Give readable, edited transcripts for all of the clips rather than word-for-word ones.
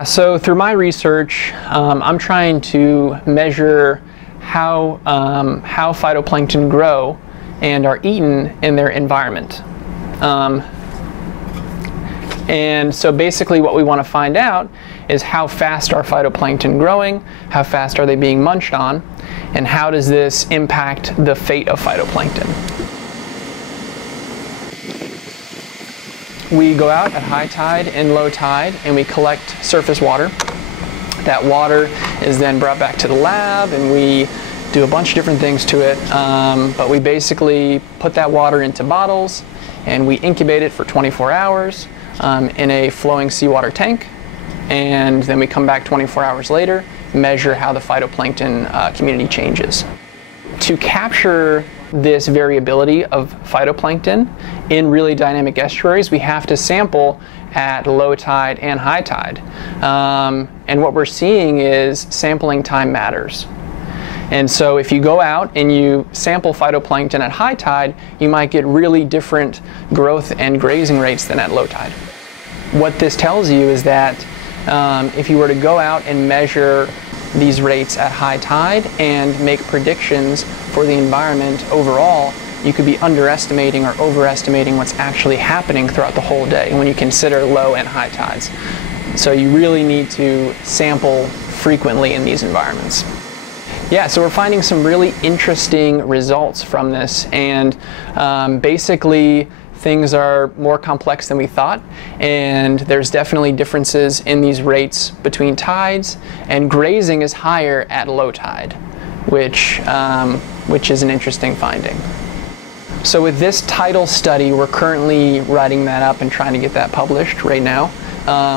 So through my research, I'm trying to measure how phytoplankton grow and are eaten in their environment. And so basically what we want to find out is how fast are phytoplankton growing, how fast are they being munched on, and how does this impact the fate of phytoplankton. We go out at high tide and low tide and we collect surface water. That water is then brought back to the lab and we do a bunch of different things to it, but we basically put that water into bottles and we incubate it for 24 hours in a flowing seawater tank, and then we come back 24 hours later, measure how the phytoplankton community changes. To capture this variability of phytoplankton in really dynamic estuaries, we have to sample at low tide and high tide. And what we're seeing is sampling time matters. And so if you go out and you sample phytoplankton at high tide, you might get really different growth and grazing rates than at low tide. What this tells you is that if you were to go out and measure these rates at high tide and make predictions for the environment overall, you could be underestimating or overestimating what's actually happening throughout the whole day when you consider low and high tides. So you really need to sample frequently in these environments. Yeah, so we're finding some really interesting results from this, and basically things are more complex than we thought, and there's definitely differences in these rates between tides, and grazing is higher at low tide, which is an interesting finding. So with this tidal study, we're currently writing that up and trying to get that published right now.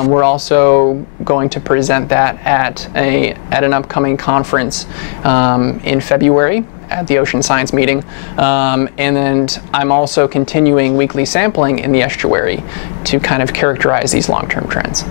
We're also going to present that at an upcoming conference in February at the Ocean Science meeting, and then I'm also continuing weekly sampling in the estuary to kind of characterize these long-term trends.